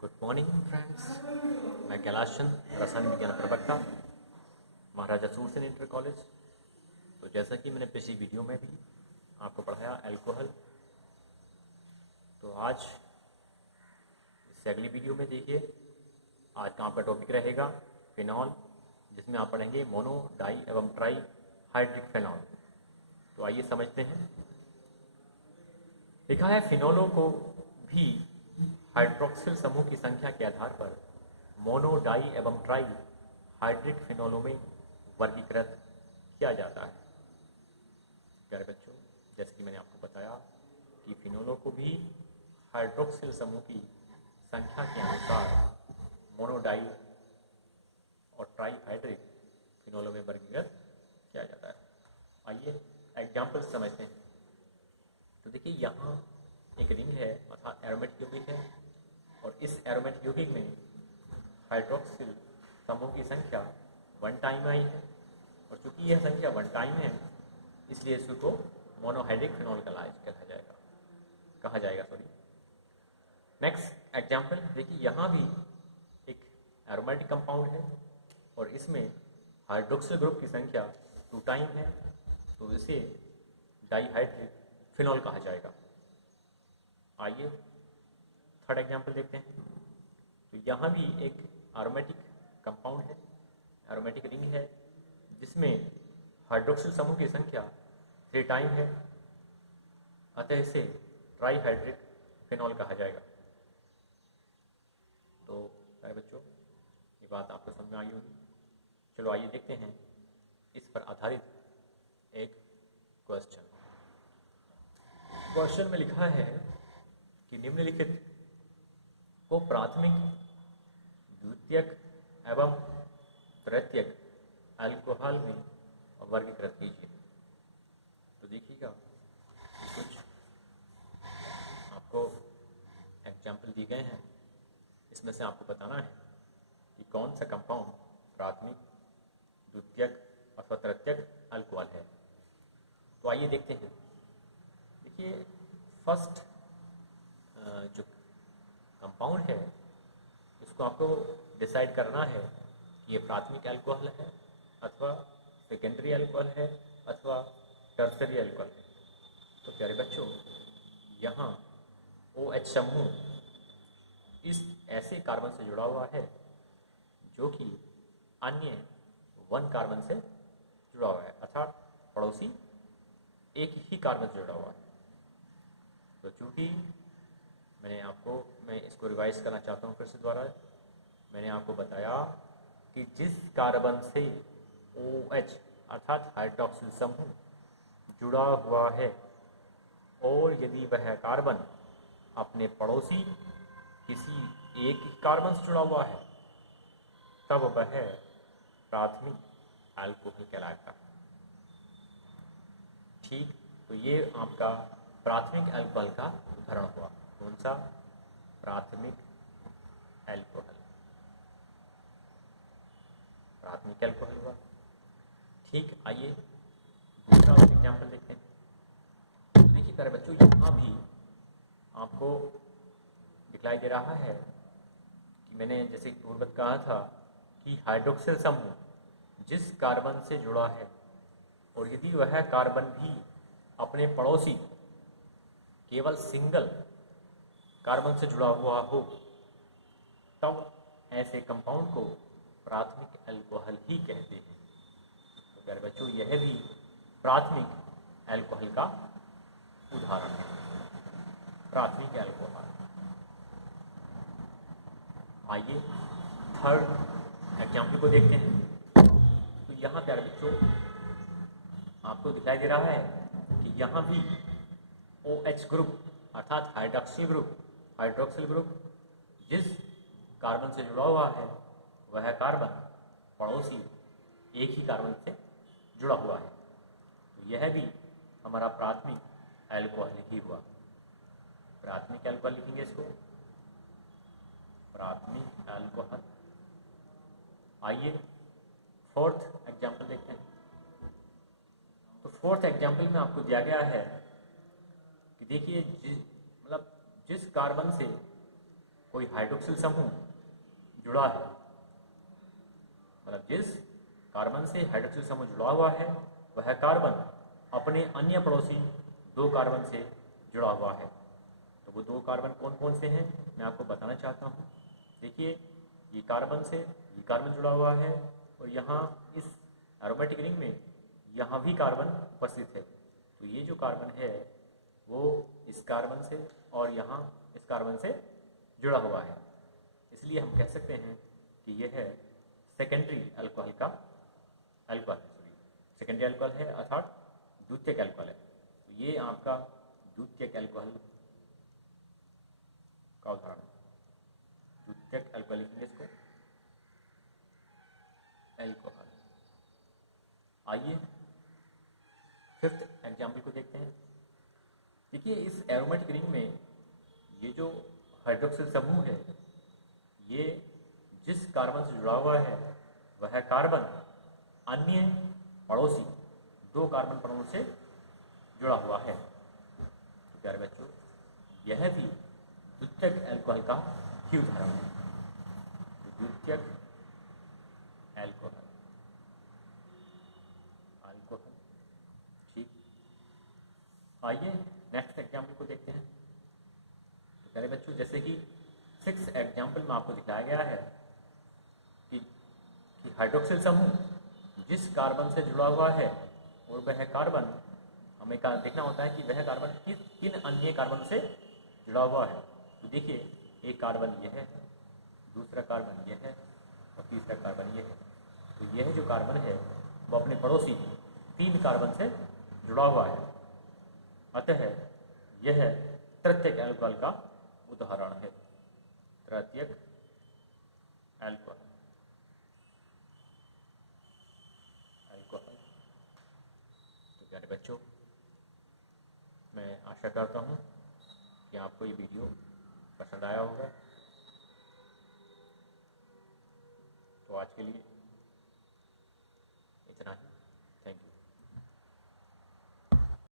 Good morning friends, मैं कैलाश चंद, रसायन विज्ञान प्रवक्ता, महाराजा सूरसेन इंटर कॉलेज। तो जैसा कि मैंने पिछली वीडियो में भी आपको पढ़ाया अल्कोहल, तो आज इससे अगली वीडियो में देखिए आज का आपका टॉपिक रहेगा फिनॉल, जिसमें आप पढ़ेंगे मोनो, डाई एवं ट्राई हाइड्रिक फिनॉल। तो आइए समझते हैं। लिखा है फिनॉलों को भी हाइड्रोक्सिल समूह की संख्या के आधार पर मोनो, डाई एवं ट्राई हाइड्रिक फिनॉलों में वर्गीकृत किया जाता है। प्यारे बच्चों, जैसे कि मैंने आपको बताया कि फिनॉलों को भी हाइड्रोक्सिल समूह की संख्या के अनुसार मोनो, डाई और ट्राई हाइड्रिक फिनॉलों में वर्गीकृत किया जाता है। आइए एग्जाम्पल समझते हैं। तो देखिए, यहाँ एक रिंग है अर्थात एरोमेटिक यौगिक है, और इस एरोमेटिक यौगिक में हाइड्रोक्सिल समूह की संख्या 1 टाइम आई है, और चूंकि यह संख्या 1 टाइम है इसलिए इसको मोनोहाइड्रिक फिनॉल कहा जाएगा। नेक्स्ट एग्जाम्पल देखिए, यहाँ भी एक एरोमेटिक कंपाउंड है और इसमें हाइड्रोक्सिल ग्रुप की संख्या 2 टाइम है, तो इसे डाईहाइड्रिक फिनॉल कहा जाएगा। आइए थर्ड एग्जाम्पल देखते हैं। तो यहाँ भी एक एरोमेटिक कंपाउंड है, एरोमेटिक रिंग है, जिसमें हाइड्रोक्सिल समूह की संख्या 3 टाइम है, अतः इसे ट्राईहाइड्रिक फिनॉल कहा जाएगा। तो प्यारे बच्चों, ये बात आपको समझ में आई होगी। चलो आइए देखते हैं इस पर आधारित एक क्वेश्चन में लिखा है कि निम्नलिखित को प्राथमिक, द्वितीयक एवं तृतीयक अल्कोहल में वर्गीकृत कीजिए। तो देखिएगा, कुछ आपको एग्जाम्पल दिए गए हैं, इसमें से आपको बताना है कि कौन सा कंपाउंड प्राथमिक, द्वितीयक अथवा तृतीयक अल्कोहल है। तो आइए देखते हैं। देखिए, फर्स्ट जो कंपाउंड है इसको आपको डिसाइड करना है कि ये प्राथमिक अल्कोहल है अथवा सेकेंडरी अल्कोहल है अथवा टर्सरी अल्कोहल है। तो प्यारे बच्चों, यहाँ OH समूह इस ऐसे कार्बन से जुड़ा हुआ है जो कि अन्य 1 कार्बन से जुड़ा हुआ है, अर्थात पड़ोसी एक ही कार्बन से जुड़ा हुआ है। तो चूंकि मैं इसको रिवाइज करना चाहता हूँ फिर से दोबारा। मैंने आपको बताया कि जिस कार्बन से OH अर्थात हाइड्रोक्सिल समूह जुड़ा हुआ है, और यदि वह कार्बन अपने पड़ोसी किसी एक ही कार्बन से जुड़ा हुआ है, तब वह प्राथमिक अल्कोहल कहलाता है। ठीक, तो ये आपका प्राथमिक अल्कोहल का उदाहरण हुआ। कौन सा? प्राथमिक अल्कोहल हुआ। ठीक, आइए दूसरा एग्जाम्पल देखते हैं। तो देखिए प्यारे बच्चों, यहाँ भी आपको दिखलाई दे रहा है कि मैंने जैसे पूर्ववत कहा था कि हाइड्रोक्सिल समूह जिस कार्बन से जुड़ा है, और यदि वह कार्बन भी अपने पड़ोसी केवल सिंगल कार्बन से जुड़ा हुआ हो, तब ऐसे कंपाउंड को प्राथमिक अल्कोहल ही कहते हैं। तो प्यारे बच्चों, यह भी प्राथमिक अल्कोहल का उदाहरण है। प्राथमिक अल्कोहल। आइए थर्ड एग्जाम्पल को देखते हैं। तो यहाँ प्यारे बच्चों आपको दिखाई दे रहा है कि यहाँ भी OH ग्रुप अर्थात हाइड्रोक्सिल ग्रुप जिस कार्बन से जुड़ा हुआ है, वह कार्बन पड़ोसी एक ही कार्बन से जुड़ा हुआ है। तो यह भी हमारा प्राथमिक अल्कोहल ही हुआ। प्राथमिक अल्कोहल लिखेंगे इसको, प्राथमिक अल्कोहल। आइए फोर्थ एग्जाम्पल देखते हैं। तो फोर्थ एग्जाम्पल में आपको दिया गया है कि देखिए, जिस कार्बन से कोई हाइड्रोक्सिल समूह जुड़ा है, मतलब जिस कार्बन से हाइड्रोक्सिल समूह जुड़ा हुआ है वह कार्बन अपने अन्य पड़ोसी 2 कार्बन से जुड़ा हुआ है। तो वो 2 कार्बन कौन कौन से हैं मैं आपको बताना चाहता हूँ। देखिए, ये कार्बन से ये कार्बन जुड़ा हुआ है और यहाँ इस एरोमेटिक रिंग में यहाँ भी कार्बन उपस्थित है। तो ये जो कार्बन है वो इस कार्बन से और यहाँ इस कार्बन से जुड़ा हुआ है, इसलिए हम कह सकते हैं कि यह है सेकेंडरी अल्कोहल का सेकेंडरी अल्कोहल है, अर्थात द्वितीयक अल्कोहल है। तो ये आपका द्वितीयक अल्कोहल का उदाहरण है। द्वितीयक अल्कोहल लिखेंगे इसको अल्कोहल। आइए फिफ्थ एग्जाम्पल को देखते हैं। देखिए, इस एरोमेटिक रिंग में ये जो हाइड्रोक्सिल समूह है ये जिस कार्बन से जुड़ा हुआ है वह कार्बन अन्य पड़ोसी 2 कार्बन परमाणु से जुड़ा हुआ है। तो प्यारे बच्चों, यह भी द्वितीयक अल्कोहल का ही उदाहरण है। द्वितीयक अल्कोहल ठीक। आइए नेक्स्ट एग्जाम्पल को देखते हैं। तो प्यारे बच्चों, जैसे कि 6 एग्जाम्पल में आपको दिखाया गया है कि हाइड्रोक्सिल समूह जिस कार्बन से जुड़ा हुआ है और वह कार्बन हमें देखना होता है कि वह कार्बन किन अन्य कार्बन से जुड़ा हुआ है। तो देखिए, एक कार्बन यह है, दूसरा कार्बन यह है और तीसरा कार्बन यह है। तो यह जो कार्बन है वो अपने पड़ोसी 3 कार्बन से जुड़ा हुआ है, अतः यह तृतीयक अल्कोहल का उदाहरण है। तृतीयक अल्कोहल तो प्यारे बच्चों, मैं आशा करता हूँ कि आपको ये वीडियो पसंद आया होगा। तो आज के लिए इतना ही।